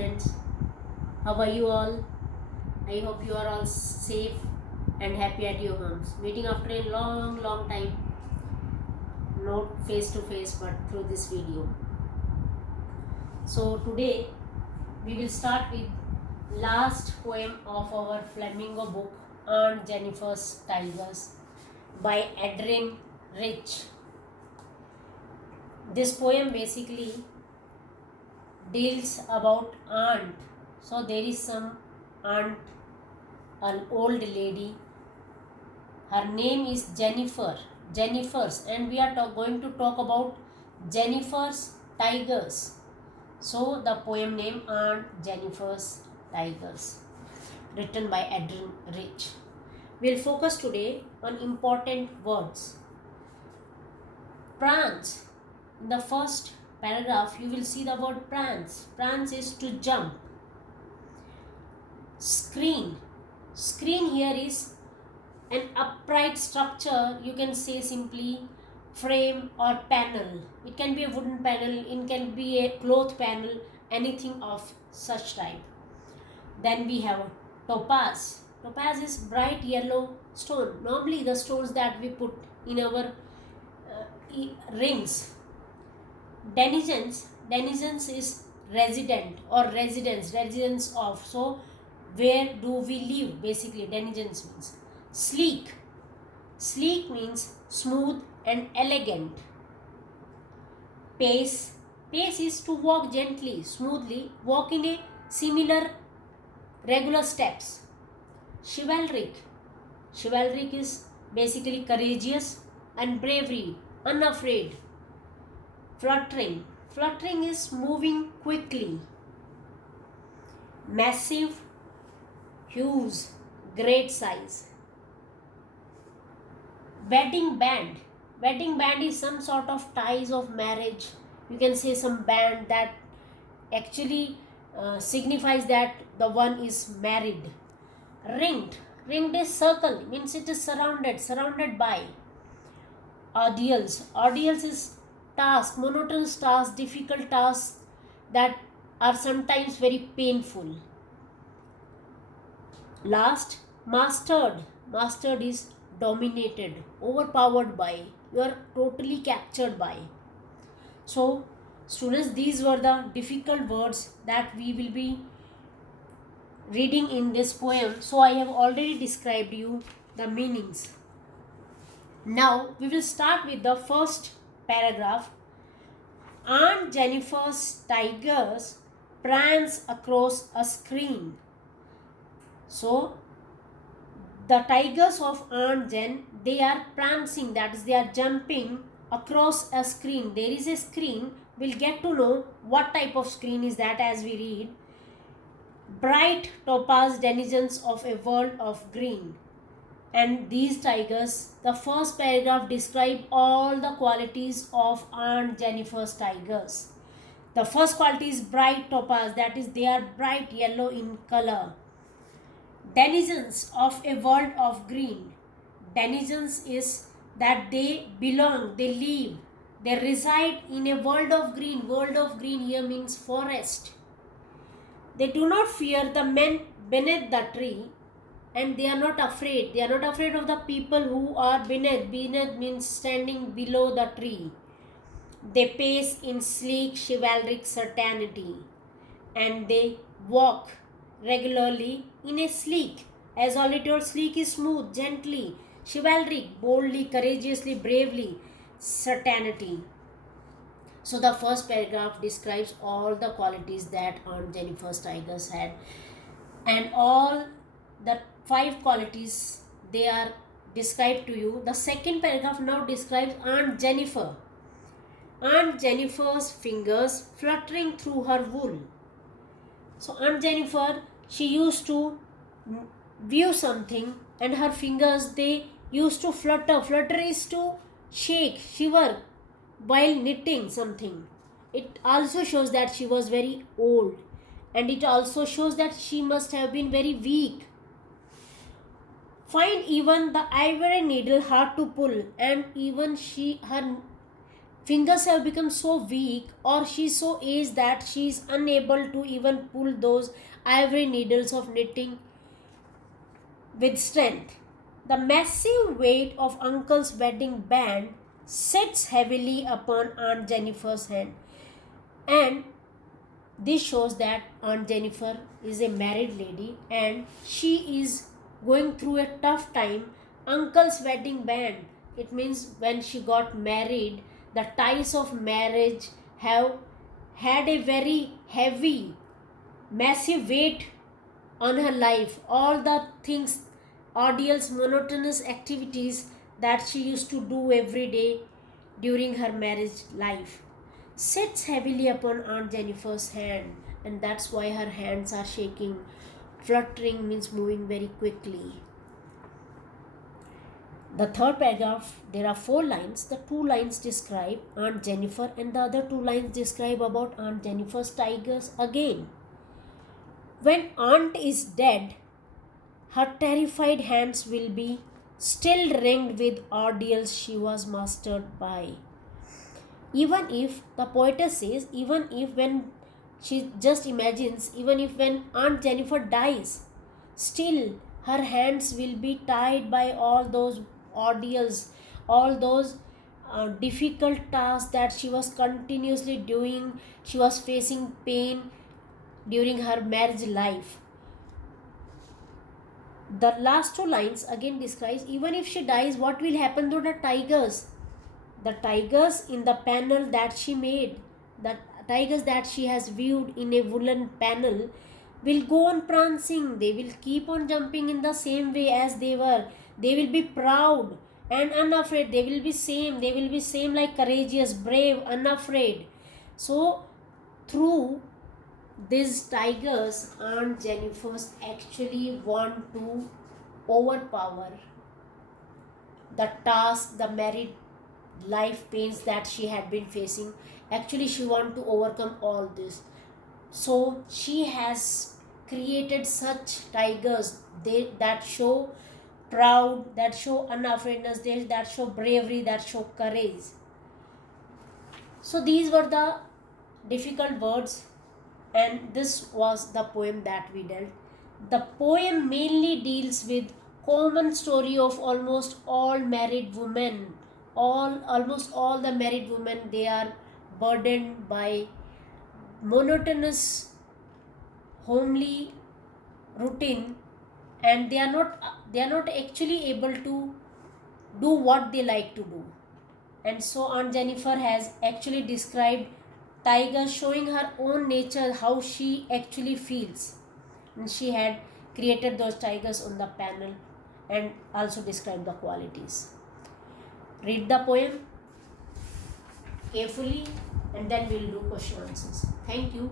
students. How are you all? I hope you are all safe and happy at your homes. Meeting after a long time, not face to face but through this video. So today we will start with last poem of our Flamingo book, Aunt Jennifer's Tigers by Adrienne Rich. This poem basically deals about aunt. So there is some aunt, an old lady. Her name is Jennifer's, and we are going to talk about Jennifer's Tigers. So the poem name Aunt Jennifer's Tigers, written by Adrienne Rich. We'll focus today on important words. Prance. In the first paragraph, you will see the word prance. Prance is to jump. Screen. Screen here is an upright structure. You can say simply frame or panel. It can be a wooden panel, it can be a cloth panel, anything of such type. Then we have topaz. Topaz is bright yellow stone. Normally the stones that we put in our rings. Denizens. Denizens is resident or residence of. So where do we live? Basically denizens means. Sleek. Sleek means smooth and elegant. Pace. Pace is to walk gently, smoothly, walk in a similar regular steps. Chivalric. Chivalric is basically courageous and bravery, unafraid. Fluttering. Fluttering is moving quickly. Massive, huge, great size. Wedding band. Wedding band is some sort of ties of marriage. You can say some band that actually signifies that the one is married. Ringed. Ringed is circle, means it is surrounded by. Ordeals. Ordeals is task, monotonous task, difficult tasks that are sometimes very painful. Last, mastered. Mastered is dominated, overpowered by, you are totally captured by. So students, these were the difficult words that we will be reading in this poem. So I have already described you the meanings. Now we will start with the first paragraph. Aunt Jennifer's tigers prance across a screen. So the tigers of Aunt Jen, they are prancing, that is they are jumping across a screen. There is a screen. We'll get to know what type of screen is that as we read. Bright topaz denizens of a world of green. And these tigers, the first paragraph describe all the qualities of Aunt Jennifer's tigers. The first quality is bright topaz, that is they are bright yellow in color. Denizens of a world of green. Denizens is that they belong, they live, they reside in a world of green. World of green here means forest. They do not fear the men beneath the tree, and they are not afraid. They are not afraid of the people who are beneath. Beneath means standing below the tree. They pace in sleek chivalric certainty, and they walk regularly in a sleek. As already told, sleek is smooth, gently. Chivalric, boldly, courageously, bravely, certainty. So the first paragraph describes all the qualities that Aunt Jennifer's tigers had, and all the 5 qualities they are described to you. The second paragraph now describes Aunt Jennifer. Aunt Jennifer's fingers fluttering through her wool. So Aunt Jennifer, she used to view something and her fingers, they used to flutter. Flutter is to shake, shiver while knitting something. It also shows that she was very old, and it also shows that she must have been very weak. Find even the ivory needle hard to pull, and even her fingers have become so weak, or she's so aged that she's unable to even pull those ivory needles of knitting with strength. The massive weight of Uncle's wedding band sits heavily upon Aunt Jennifer's hand, and this shows that Aunt Jennifer is a married lady and she is going through a tough time. Uncle's wedding band, it means when she got married, the ties of marriage have had a very heavy, massive weight on her life. All the things, ordeals, monotonous activities that she used to do every day during her marriage life sits heavily upon Aunt Jennifer's hand, and that's why her hands are shaking. Fluttering means moving very quickly. The third paragraph, there are 4 lines. The 2 lines describe Aunt Jennifer, and the other 2 lines describe about Aunt Jennifer's tigers again. When Aunt is dead, her terrified hands will be still ringed with ordeals she was mastered by. Even if, the poetess says, even if when she just imagines, even if when Aunt Jennifer dies, still her hands will be tied by all those ordeals, all those difficult tasks that she was continuously doing. She was facing pain during her marriage life. The last 2 lines again describes, even if she dies, what will happen to the tigers? The tigers in the panel that she made, the tigers that she has viewed in a woolen panel, will go on prancing. They will keep on jumping in the same way as they were. They will be proud and unafraid. They will be same. They will be same like courageous, brave, unafraid. So through these tigers, Aunt Jennifer's actually want to overpower the task, the married life pains that she had been facing. Actually she want to overcome all this, so she has created such tigers, that show proud, that show unafraidness, that show bravery, that show courage. So these were the difficult words, and this was the poem that we dealt. The poem mainly deals with common story of almost all married women. Almost all the married women, they are burdened by monotonous homely routine, and they are not actually able to do what they like to do. And so Aunt Jennifer has actually described tiger, showing her own nature, how she actually feels, and she had created those tigers on the panel and also described the qualities. Read the poem carefully and then we'll do question answers. Thank you.